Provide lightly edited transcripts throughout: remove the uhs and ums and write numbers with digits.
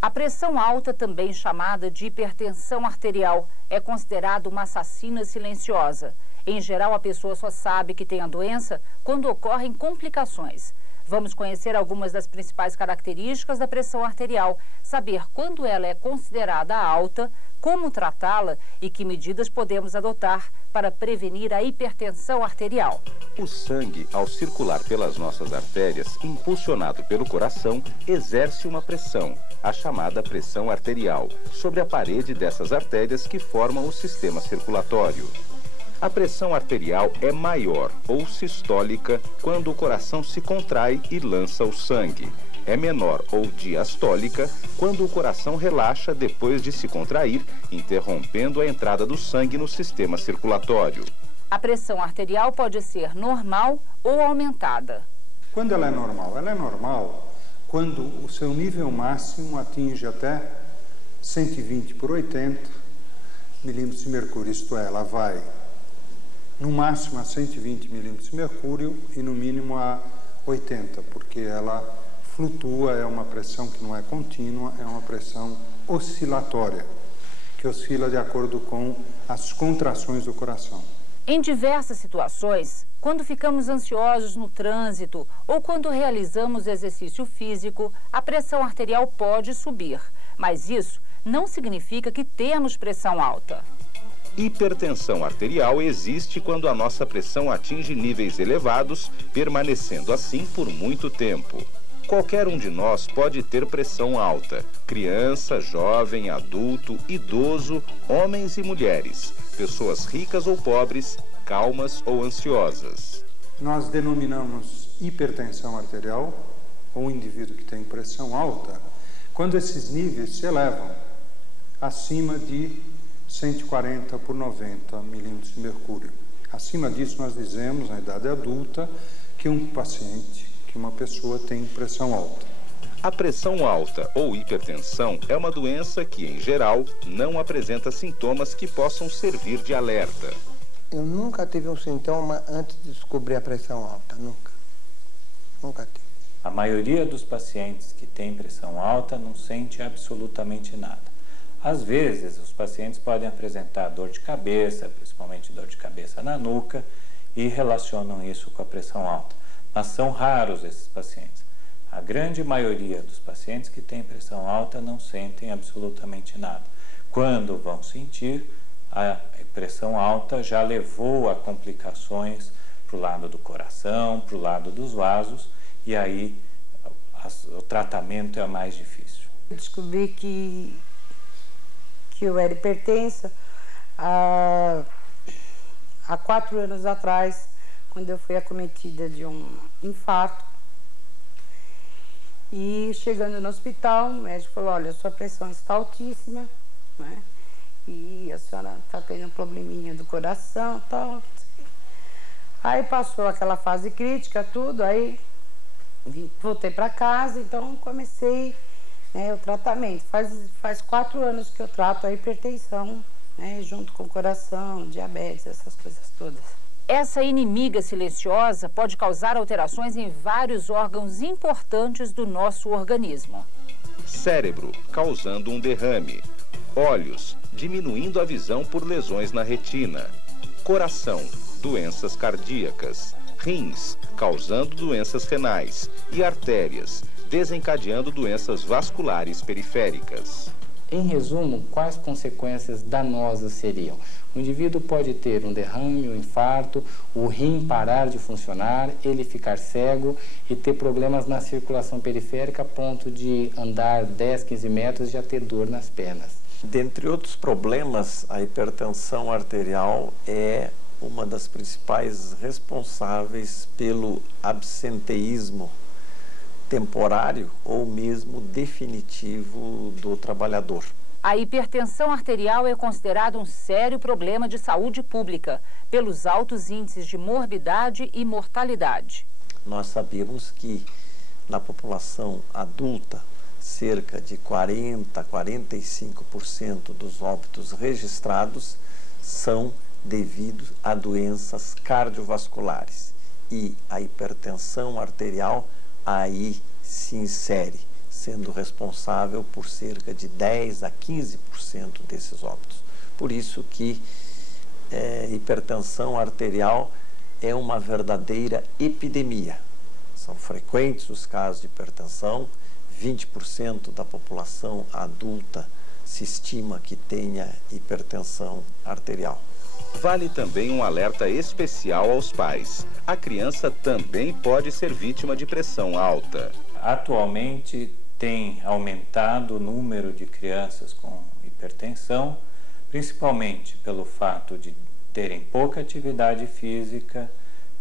A pressão alta, também chamada de hipertensão arterial, é considerada uma assassina silenciosa. Em geral, a pessoa só sabe que tem a doença quando ocorrem complicações. Vamos conhecer algumas das principais características da pressão arterial, saber quando ela é considerada alta, como tratá-la e que medidas podemos adotar para prevenir a hipertensão arterial. O sangue, ao circular pelas nossas artérias, impulsionado pelo coração, exerce uma pressão, a chamada pressão arterial, sobre a parede dessas artérias que formam o sistema circulatório. A pressão arterial é maior ou sistólica quando o coração se contrai e lança o sangue. É menor ou diastólica quando o coração relaxa depois de se contrair, interrompendo a entrada do sangue no sistema circulatório. A pressão arterial pode ser normal ou aumentada. Quando ela é normal? Ela é normal quando o seu nível máximo atinge até 120 por 80 milímetros de mercúrio, isto é, ela vai no máximo a 120 milímetros de mercúrio e no mínimo a 80, porque ela flutua, é uma pressão que não é contínua, é uma pressão oscilatória, que oscila de acordo com as contrações do coração. Em diversas situações, quando ficamos ansiosos no trânsito ou quando realizamos exercício físico, a pressão arterial pode subir, mas isso não significa que temos pressão alta. Hipertensão arterial existe quando a nossa pressão atinge níveis elevados, permanecendo assim por muito tempo. Qualquer um de nós pode ter pressão alta: criança, jovem, adulto, idoso, homens e mulheres, pessoas ricas ou pobres, calmas ou ansiosas. Nós denominamos hipertensão arterial, ou indivíduo que tem pressão alta, quando esses níveis se elevam acima de 140 por 90 milímetros de mercúrio. Acima disso, nós dizemos, na idade adulta, que um paciente, que uma pessoa tem pressão alta. A pressão alta ou hipertensão é uma doença que, em geral, não apresenta sintomas que possam servir de alerta. Eu nunca tive um sintoma antes de descobrir a pressão alta, nunca. Nunca tive. A maioria dos pacientes que têm pressão alta não sente absolutamente nada. Às vezes, os pacientes podem apresentar dor de cabeça, principalmente dor de cabeça na nuca, e relacionam isso com a pressão alta. Mas são raros esses pacientes. A grande maioria dos pacientes que têm pressão alta não sentem absolutamente nada. Quando vão sentir, a pressão alta já levou a complicações para o lado do coração, para o lado dos vasos, e aí o tratamento é mais difícil. Eu descobri que eu era hipertensa há 4 anos atrás, quando eu fui acometida de um infarto. E chegando no hospital, o médico falou: olha, sua pressão está altíssima, né? E a senhora está tendo um probleminha do coração e tal. Aí passou aquela fase crítica, tudo, aí voltei para casa, então comecei o tratamento. Faz 4 anos que eu trato a hipertensão, né, junto com o coração, diabetes, essas coisas todas. Essa inimiga silenciosa pode causar alterações em vários órgãos importantes do nosso organismo. Cérebro, causando um derrame. Olhos, diminuindo a visão por lesões na retina. Coração, doenças cardíacas. Rins, causando doenças renais. E artérias, desencadeando doenças vasculares periféricas. Em resumo, quais consequências danosas seriam? O indivíduo pode ter um derrame, um infarto, o rim parar de funcionar, ele ficar cego e ter problemas na circulação periférica a ponto de andar 10, 15 metros e já ter dor nas pernas. Dentre outros problemas, a hipertensão arterial é uma das principais responsáveis pelo absenteísmo temporário ou mesmo definitivo do trabalhador. A hipertensão arterial é considerada um sério problema de saúde pública, pelos altos índices de morbidade e mortalidade. Nós sabemos que na população adulta, cerca de 40 a 45% dos óbitos registrados são devidos a doenças cardiovasculares. E a hipertensão arterial aí se insere. sendo responsável por cerca de 10 a 15% desses óbitos. Por isso que hipertensão arterial é uma verdadeira epidemia. São frequentes os casos de hipertensão, 20% da população adulta se estima que tenha hipertensão arterial. Vale também um alerta especial aos pais. A criança também pode ser vítima de pressão alta. Atualmente tem aumentado o número de crianças com hipertensão, principalmente pelo fato de terem pouca atividade física,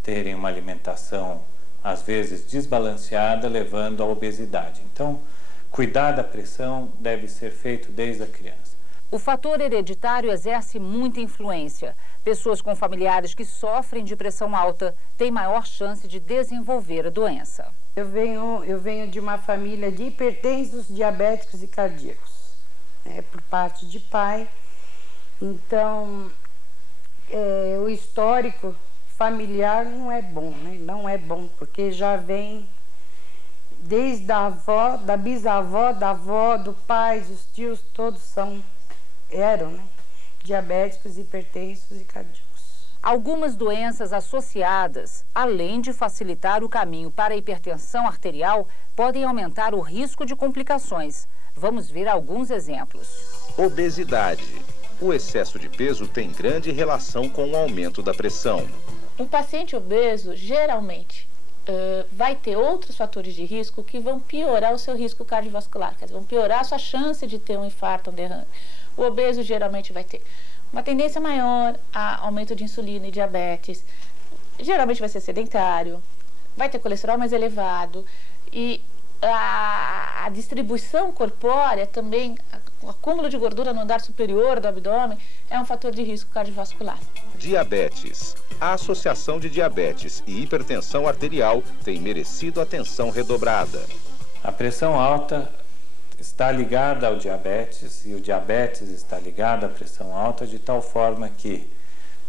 terem uma alimentação às vezes desbalanceada, levando à obesidade. Então, cuidar da pressão deve ser feito desde a criança. O fator hereditário exerce muita influência. Pessoas com familiares que sofrem de pressão alta têm maior chance de desenvolver a doença. Eu venho de uma família de hipertensos, diabéticos e cardíacos, por parte de pai. Então, o histórico familiar não é bom, né? Não é bom, porque já vem desde a avó, da bisavó, da avó, do pai, dos tios, todos eram, né? Diabéticos, hipertensos e cardíacos. Algumas doenças associadas, além de facilitar o caminho para a hipertensão arterial, podem aumentar o risco de complicações. Vamos ver alguns exemplos. Obesidade. O excesso de peso tem grande relação com o aumento da pressão. Um paciente obeso, geralmente, vai ter outros fatores de risco que vão piorar o seu risco cardiovascular, quer dizer, vão piorar a sua chance de ter um infarto, um derrame. O obeso geralmente vai ter uma tendência maior a aumento de insulina e diabetes, geralmente vai ser sedentário, vai ter colesterol mais elevado e a distribuição corpórea também, o acúmulo de gordura no andar superior do abdômen é um fator de risco cardiovascular. Diabetes. A associação de diabetes e hipertensão arterial tem merecido atenção redobrada. A pressão alta está ligada ao diabetes e o diabetes está ligado à pressão alta de tal forma que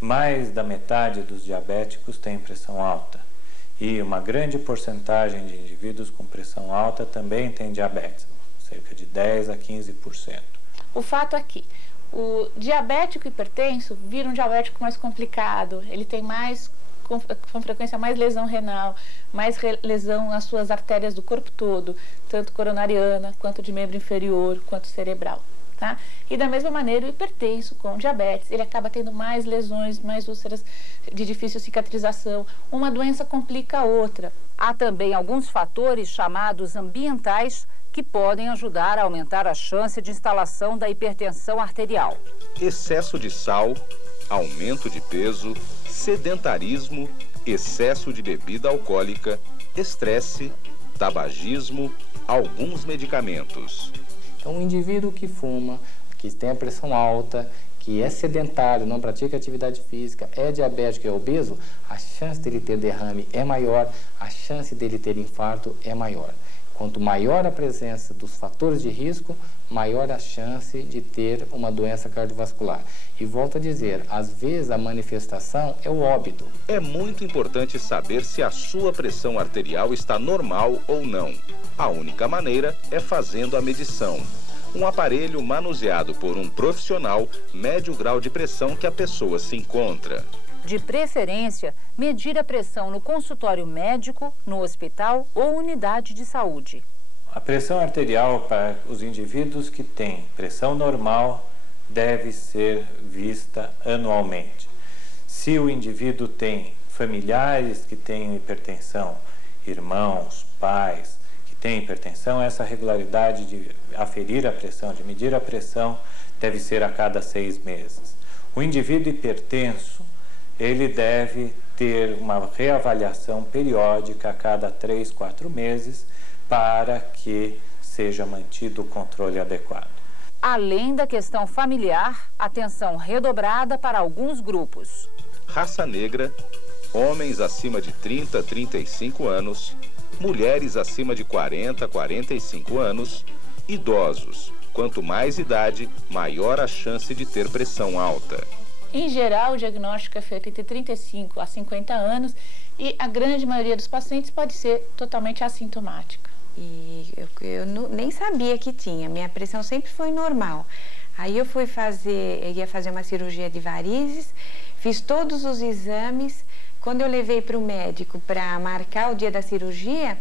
mais da metade dos diabéticos tem pressão alta e uma grande porcentagem de indivíduos com pressão alta também tem diabetes, cerca de 10 a 15%. O fato é que o diabético hipertenso vira um diabético mais complicado, ele tem com frequência mais lesão renal, mais lesão nas suas artérias do corpo todo, tanto coronariana, quanto de membro inferior, quanto cerebral. Tá? E da mesma maneira o hipertenso com diabetes, ele acaba tendo mais lesões, mais úlceras de difícil cicatrização, uma doença complica a outra. Há também alguns fatores chamados ambientais que podem ajudar a aumentar a chance de instalação da hipertensão arterial. Excesso de sal, aumento de peso, sedentarismo, excesso de bebida alcoólica, estresse, tabagismo, alguns medicamentos. Então, um indivíduo que fuma, que tem a pressão alta, que é sedentário, não pratica atividade física, é diabético, é obeso, a chance dele ter derrame é maior, a chance dele ter infarto é maior. Quanto maior a presença dos fatores de risco, maior a chance de ter uma doença cardiovascular. E volto a dizer, às vezes a manifestação é o óbito. É muito importante saber se a sua pressão arterial está normal ou não. A única maneira é fazendo a medição. Um aparelho manuseado por um profissional mede o grau de pressão que a pessoa se encontra. De preferência, medir a pressão no consultório médico, no hospital ou unidade de saúde. A pressão arterial para os indivíduos que têm pressão normal deve ser vista anualmente. Se o indivíduo tem familiares que têm hipertensão, irmãos, pais que têm hipertensão, essa regularidade de aferir a pressão, de medir a pressão, deve ser a cada 6 meses. O indivíduo hipertenso, ele deve ter uma reavaliação periódica a cada 3, 4 meses para que seja mantido o controle adequado. Além da questão familiar, atenção redobrada para alguns grupos. Raça negra, homens acima de 30 a 35 anos, mulheres acima de 40 a 45 anos, idosos. Quanto mais idade, maior a chance de ter pressão alta. Em geral, o diagnóstico é feito entre 35 a 50 anos e a grande maioria dos pacientes pode ser totalmente assintomática. E eu nem sabia que tinha, minha pressão sempre foi normal. Aí eu ia fazer uma cirurgia de varizes, fiz todos os exames. Quando eu levei para o médico para marcar o dia da cirurgia,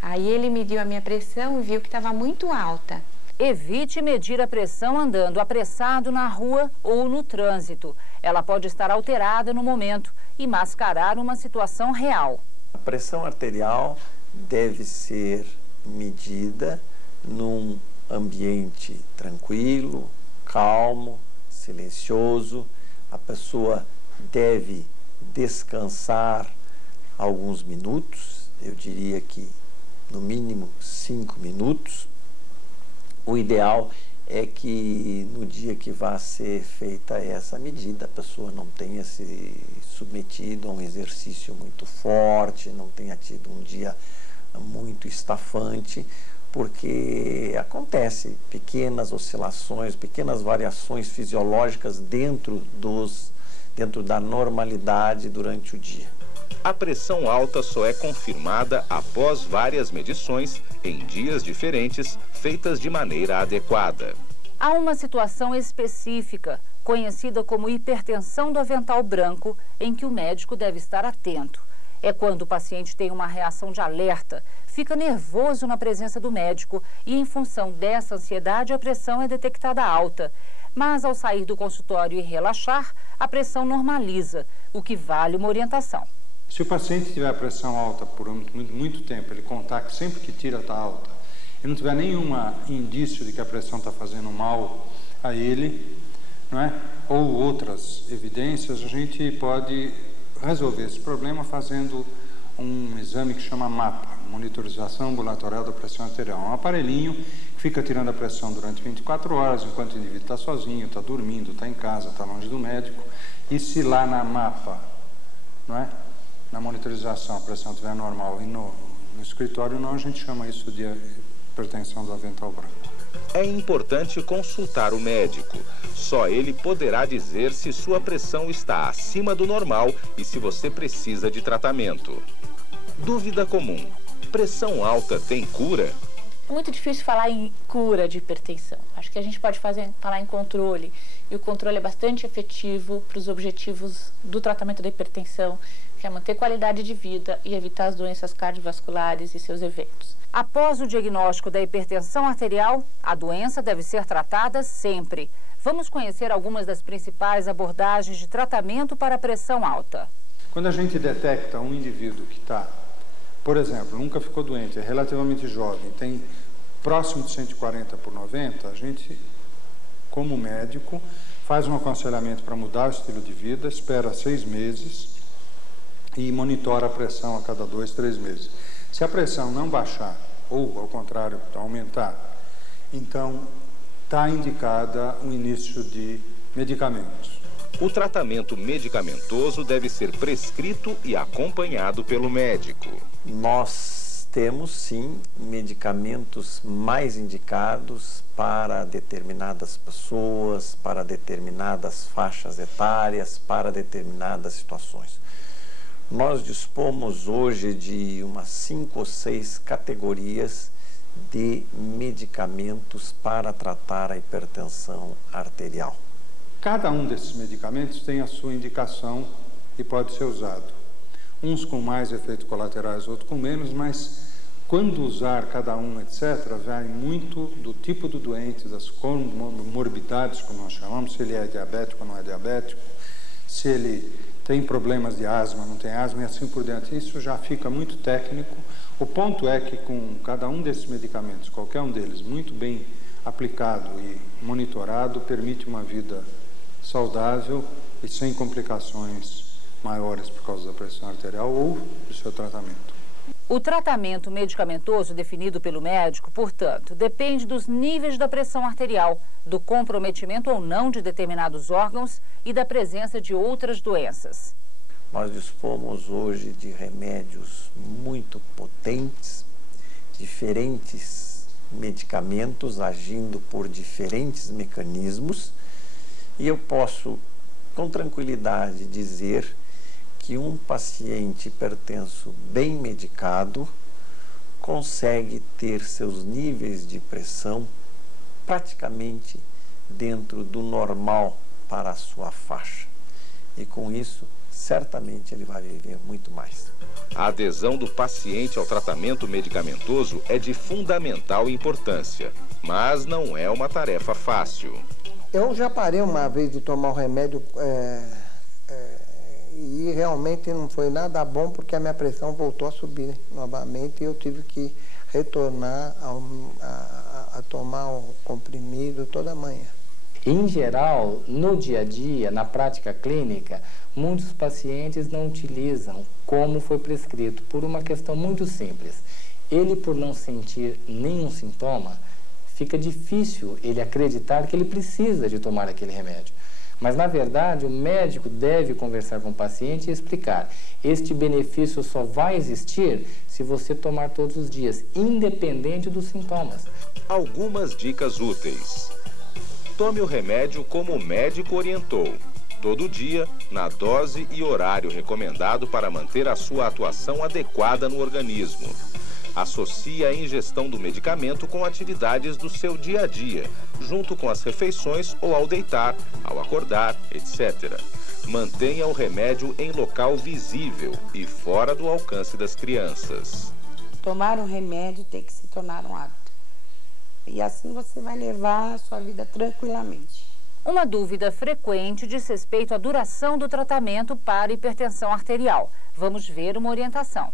aí ele mediu a minha pressão e viu que estava muito alta. Evite medir a pressão andando apressado na rua ou no trânsito. Ela pode estar alterada no momento e mascarar uma situação real. A pressão arterial deve ser medida num ambiente tranquilo, calmo, silencioso. A pessoa deve descansar alguns minutos, eu diria que no mínimo 5 minutos. O ideal é que no dia que vai ser feita essa medida, a pessoa não tenha se submetido a um exercício muito forte, não tenha tido um dia muito estafante, porque acontece pequenas oscilações, pequenas variações fisiológicas dentro da normalidade durante o dia. A pressão alta só é confirmada após várias medições em dias diferentes, feitas de maneira adequada. Há uma situação específica, conhecida como hipertensão do avental branco, em que o médico deve estar atento. É quando o paciente tem uma reação de alerta, fica nervoso na presença do médico e, em função dessa ansiedade, a pressão é detectada alta. Mas, ao sair do consultório e relaxar, a pressão normaliza, o que vale uma orientação. Se o paciente tiver a pressão alta por muito tempo, ele contar que sempre que tira está alta, e não tiver nenhum indício de que a pressão está fazendo mal a ele, não é? Ou outras evidências, a gente pode resolver esse problema fazendo um exame que chama MAPA, Monitorização Ambulatorial da Pressão Arterial. É um aparelhinho que fica tirando a pressão durante 24 horas, enquanto o indivíduo está sozinho, está dormindo, está em casa, está longe do médico. E se lá na MAPA, não é? Na monitorização, a pressão estiver normal e no escritório não, a gente chama isso de hipertensão do avental branco. É importante consultar o médico. Só ele poderá dizer se sua pressão está acima do normal e se você precisa de tratamento. Dúvida comum: pressão alta tem cura? É muito difícil falar em cura de hipertensão. Acho que a gente pode falar em controle. E o controle é bastante efetivo para os objetivos do tratamento da hipertensão, que é manter qualidade de vida e evitar as doenças cardiovasculares e seus eventos. Após o diagnóstico da hipertensão arterial, a doença deve ser tratada sempre. Vamos conhecer algumas das principais abordagens de tratamento para a pressão alta. Quando a gente detecta um indivíduo que está, por exemplo, nunca ficou doente, é relativamente jovem, tem próximo de 140/90, a gente, como médico, faz um aconselhamento para mudar o estilo de vida, espera 6 meses e monitora a pressão a cada 2, 3 meses. Se a pressão não baixar, ou ao contrário, aumentar, então está indicada o início de medicamentos. O tratamento medicamentoso deve ser prescrito e acompanhado pelo médico. Nós temos, sim, medicamentos mais indicados para determinadas pessoas, para determinadas faixas etárias, para determinadas situações. Nós dispomos hoje de umas 5 ou 6 categorias de medicamentos para tratar a hipertensão arterial. Cada um desses medicamentos tem a sua indicação e pode ser usado. Uns com mais efeitos colaterais, outros com menos, mas quando usar cada um, etc., vai muito do tipo do doente, das comorbidades, como nós chamamos, se ele é diabético ou não é diabético, se ele tem problemas de asma, não tem asma e assim por diante. Isso já fica muito técnico. O ponto é que com cada um desses medicamentos, qualquer um deles, muito bem aplicado e monitorado, permite uma vida saudável e sem complicações maiores por causa da pressão arterial ou do seu tratamento. O tratamento medicamentoso definido pelo médico, portanto, depende dos níveis da pressão arterial, do comprometimento ou não de determinados órgãos e da presença de outras doenças. Nós dispomos hoje de remédios muito potentes, diferentes medicamentos agindo por diferentes mecanismos, e eu posso com tranquilidade dizer que um paciente hipertenso bem medicado, consegue ter seus níveis de pressão praticamente dentro do normal para a sua faixa. E com isso, certamente ele vai viver muito mais. A adesão do paciente ao tratamento medicamentoso é de fundamental importância, mas não é uma tarefa fácil. Eu já parei uma vez de tomar o remédio e realmente não foi nada bom, porque a minha pressão voltou a subir novamente e eu tive que retornar a tomar o comprimido toda manhã. Em geral, no dia a dia, na prática clínica, muitos pacientes não utilizam como foi prescrito, por uma questão muito simples. Ele, por não sentir nenhum sintoma, fica difícil ele acreditar que ele precisa de tomar aquele remédio. Mas, na verdade, o médico deve conversar com o paciente e explicar: este benefício só vai existir se você tomar todos os dias, independente dos sintomas. Algumas dicas úteis. Tome o remédio como o médico orientou, todo dia, na dose e horário recomendado para manter a sua atuação adequada no organismo. Associe a ingestão do medicamento com atividades do seu dia a dia, junto com as refeições ou ao deitar, ao acordar, etc. Mantenha o remédio em local visível e fora do alcance das crianças. Tomar um remédio tem que se tornar um hábito. E assim você vai levar a sua vida tranquilamente. Uma dúvida frequente diz respeito à duração do tratamento para hipertensão arterial. Vamos ver uma orientação.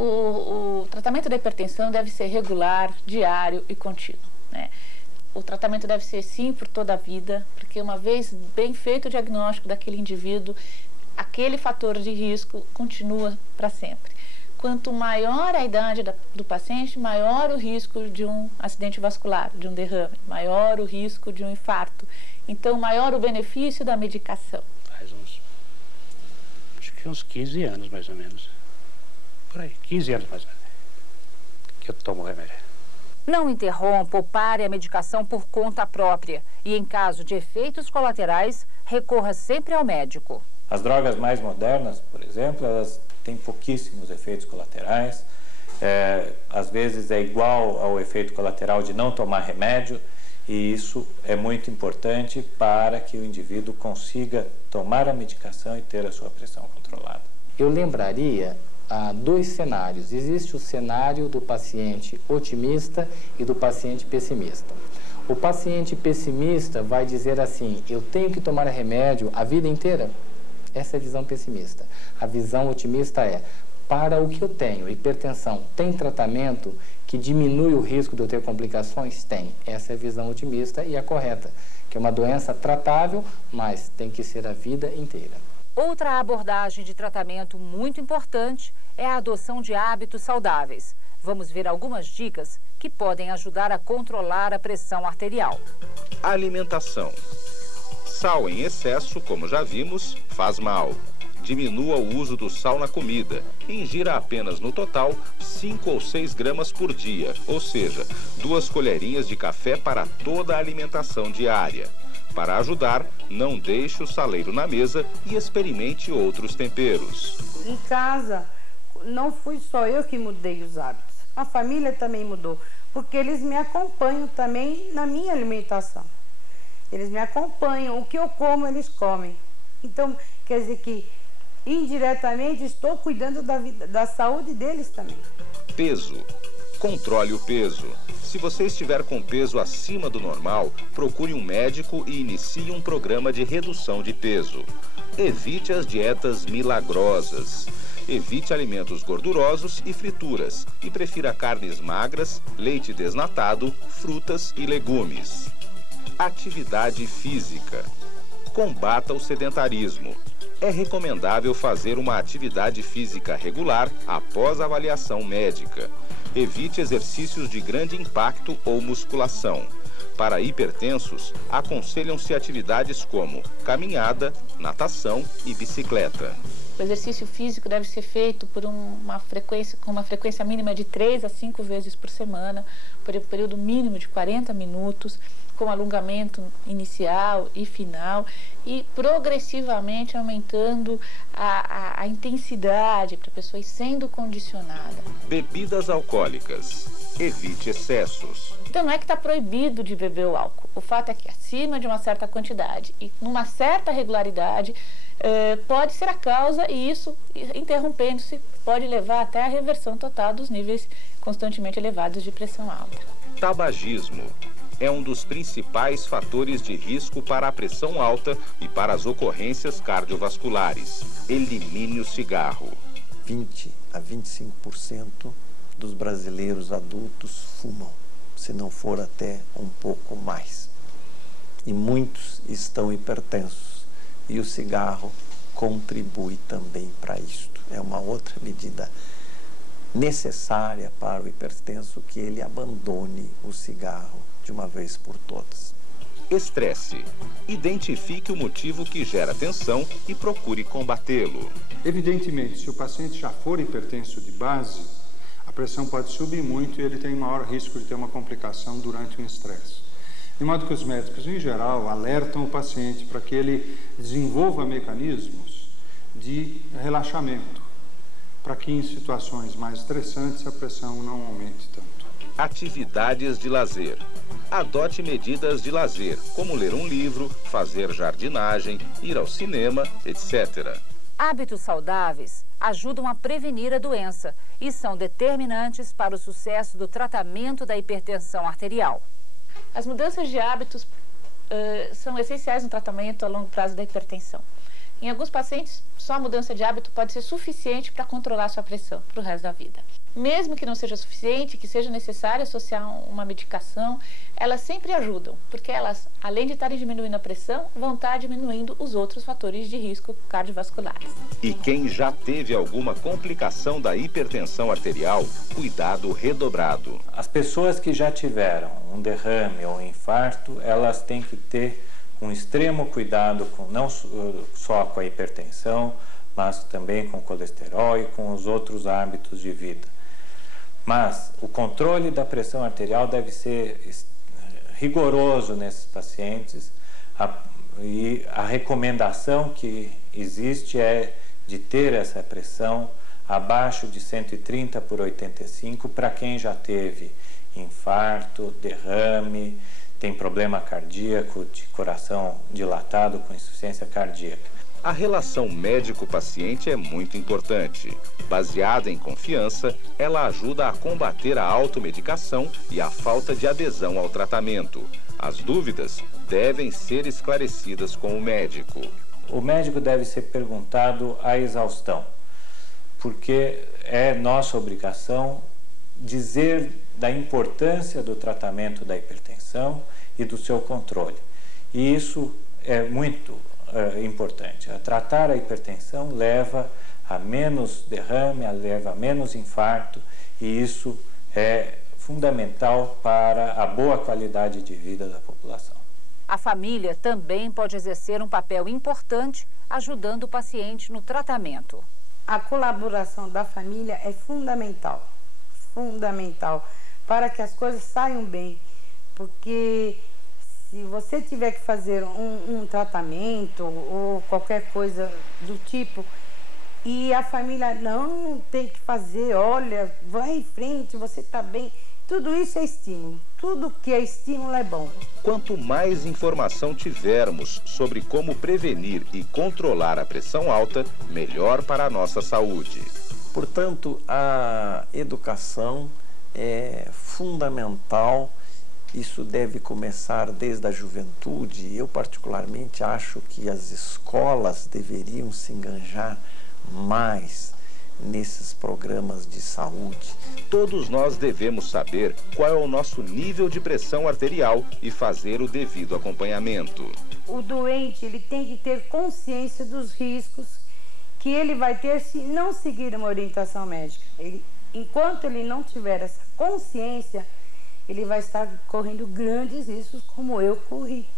O tratamento da hipertensão deve ser regular, diário e contínuo, né? O tratamento deve ser, sim, por toda a vida, porque uma vez bem feito o diagnóstico daquele indivíduo, aquele fator de risco continua para sempre. Quanto maior a idade do paciente, maior o risco de um acidente vascular, de um derrame, maior o risco de um infarto. Então, maior o benefício da medicação. Faz acho que uns 15 anos, mais ou menos. Por aí, 15 anos mais ou menos, que eu tomo remédio. Não interrompa ou pare a medicação por conta própria. E em caso de efeitos colaterais, recorra sempre ao médico. As drogas mais modernas, por exemplo, elas têm pouquíssimos efeitos colaterais. Às vezes é igual ao efeito colateral de não tomar remédio, e isso é muito importante para que o indivíduo consiga tomar a medicação e ter a sua pressão controlada. Eu lembraria dois cenários. Existe o cenário do paciente otimista e do paciente pessimista. O paciente pessimista vai dizer assim: eu tenho que tomar remédio a vida inteira? Essa é a visão pessimista. A visão otimista é: para o que eu tenho, hipertensão, tem tratamento que diminui o risco de eu ter complicações? Tem. Essa é a visão otimista e a correta, que é uma doença tratável, mas tem que ser a vida inteira. Outra abordagem de tratamento muito importante é a adoção de hábitos saudáveis. Vamos ver algumas dicas que podem ajudar a controlar a pressão arterial. Alimentação. Sal em excesso, como já vimos, faz mal. Diminua o uso do sal na comida. Ingira apenas no total 5 ou 6 gramas por dia, ou seja, 2 colherinhas de café para toda a alimentação diária. Para ajudar, não deixe o saleiro na mesa e experimente outros temperos. Em casa, não fui só eu que mudei os hábitos. A família também mudou, porque eles me acompanham também na minha alimentação. Eles me acompanham, o que eu como, eles comem. Então, quer dizer que, indiretamente, estou cuidando da saúde deles também. Peso. Controle o peso. Se você estiver com peso acima do normal, procure um médico e inicie um programa de redução de peso. Evite as dietas milagrosas. Evite alimentos gordurosos e frituras e prefira carnes magras, leite desnatado, frutas e legumes. Atividade física. Combata o sedentarismo. É recomendável fazer uma atividade física regular após avaliação médica. Evite exercícios de grande impacto ou musculação. Para hipertensos, aconselham-se atividades como caminhada, natação e bicicleta. O exercício físico deve ser feito com uma frequência mínima de 3 a 5 vezes por semana, por um período mínimo de 40 minutos, com alongamento inicial e final, e progressivamente aumentando a intensidade para a pessoa ir sendo condicionada. Bebidas alcoólicas. Evite excessos. Então não é que está proibido de beber o álcool. O fato é que acima de uma certa quantidade e numa certa regularidade pode ser a causa, e isso, interrompendo-se, pode levar até a reversão total dos níveis constantemente elevados de pressão alta. Tabagismo. É um dos principais fatores de risco para a pressão alta e para as ocorrências cardiovasculares. Elimine o cigarro. 20 a 25% dos brasileiros adultos fumam, se não for até um pouco mais. E muitos estão hipertensos. E o cigarro contribui também para isto. É uma outra medida necessária para o hipertenso, que ele abandone o cigarro de uma vez por todas. Estresse. Identifique o motivo que gera tensão e procure combatê-lo. Evidentemente, se o paciente já for hipertenso de base, a pressão pode subir muito e ele tem maior risco de ter uma complicação durante um estresse. De modo que os médicos, em geral, alertam o paciente para que ele desenvolva mecanismos de relaxamento, para que em situações mais estressantes a pressão não aumente tanto. Atividades de lazer. Adote medidas de lazer, como ler um livro, fazer jardinagem, ir ao cinema, etc. Hábitos saudáveis ajudam a prevenir a doença e são determinantes para o sucesso do tratamento da hipertensão arterial. As mudanças de hábitos são essenciais no tratamento a longo prazo da hipertensão. Em alguns pacientes, só a mudança de hábito pode ser suficiente para controlar sua pressão para o resto da vida. Mesmo que não seja suficiente, que seja necessário associar uma medicação, elas sempre ajudam, porque elas, além de estarem diminuindo a pressão, vão estar diminuindo os outros fatores de risco cardiovasculares. E quem já teve alguma complicação da hipertensão arterial, cuidado redobrado. As pessoas que já tiveram um derrame ou um infarto, elas têm que ter um extremo cuidado não só com a hipertensão, mas também com o colesterol e com os outros hábitos de vida. Mas o controle da pressão arterial deve ser rigoroso nesses pacientes, e a recomendação que existe é de ter essa pressão abaixo de 130/85 para quem já teve infarto, derrame, tem problema cardíaco, de coração dilatado com insuficiência cardíaca. A relação médico-paciente é muito importante. Baseada em confiança, ela ajuda a combater a automedicação e a falta de adesão ao tratamento. As dúvidas devem ser esclarecidas com o médico. O médico deve ser perguntado à exaustão, porque é nossa obrigação dizer da importância do tratamento da hipertensão e do seu controle. E isso é muito importante. Tratar a hipertensão leva a menos derrame, leva a menos infarto, e isso é fundamental para a boa qualidade de vida da população. A família também pode exercer um papel importante ajudando o paciente no tratamento. A colaboração da família é fundamental para que as coisas saiam bem, porque se você tiver que fazer um tratamento ou qualquer coisa do tipo, e a família não tem que fazer, olha, vai em frente, você está bem, tudo isso é estímulo. Tudo que é estímulo é bom. Quanto mais informação tivermos sobre como prevenir e controlar a pressão alta, melhor para a nossa saúde. Portanto, a educação é fundamental. Isso deve começar desde a juventude. Eu, particularmente, acho que as escolas deveriam se engajar mais nesses programas de saúde. Todos nós devemos saber qual é o nosso nível de pressão arterial e fazer o devido acompanhamento. O doente, ele tem que ter consciência dos riscos que ele vai ter se não seguir uma orientação médica. Enquanto ele não tiver essa consciência, ele vai estar correndo grandes riscos, como eu corri.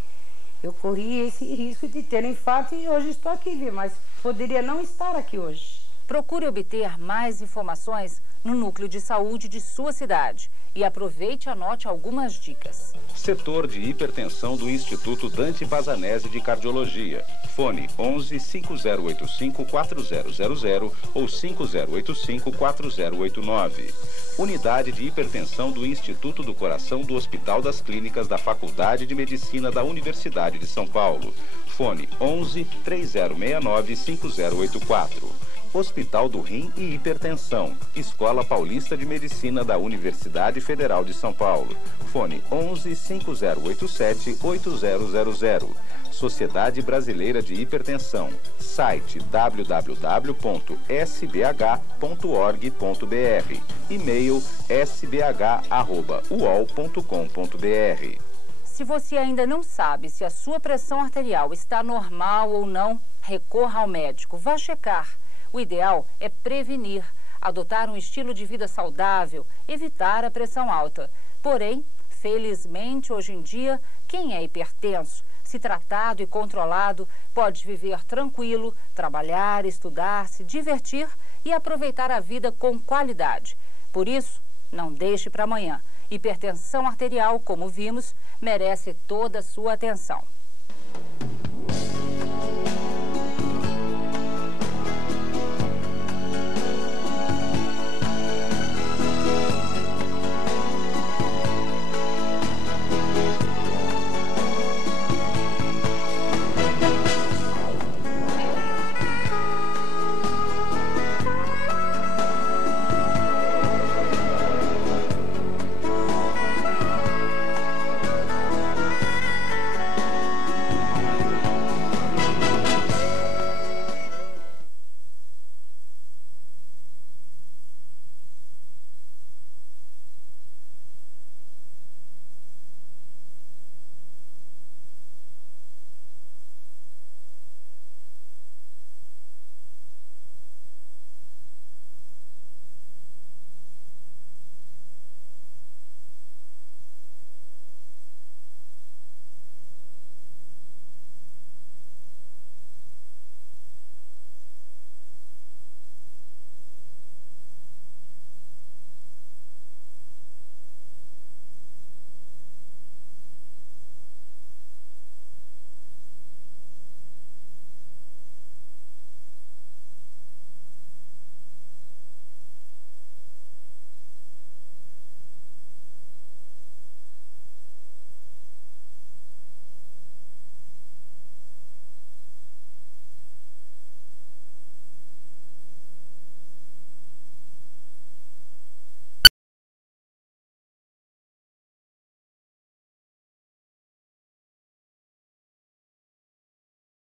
Eu corri esse risco de ter infarto e hoje estou aqui, mas poderia não estar aqui hoje. Procure obter mais informações no núcleo de saúde de sua cidade e aproveite e anote algumas dicas. Setor de hipertensão do Instituto Dante Vazanese de Cardiologia. Fone 11 5085 4000 ou 5085 4089. Unidade de hipertensão do Instituto do Coração do Hospital das Clínicas da Faculdade de Medicina da Universidade de São Paulo. Fone 11 3069 5084. Hospital do Rim e Hipertensão, Escola Paulista de Medicina da Universidade Federal de São Paulo. Fone 11 5087 8000. Sociedade Brasileira de Hipertensão. Site www.sbh.org.br. E-mail sbh@uol.com.br. Se você ainda não sabe se a sua pressão arterial está normal ou não, recorra ao médico. Vá checar. O ideal é prevenir, adotar um estilo de vida saudável, evitar a pressão alta. Porém, felizmente, hoje em dia, quem é hipertenso, se tratado e controlado, pode viver tranquilo, trabalhar, estudar, se divertir e aproveitar a vida com qualidade. Por isso, não deixe para amanhã. Hipertensão arterial, como vimos, merece toda a sua atenção.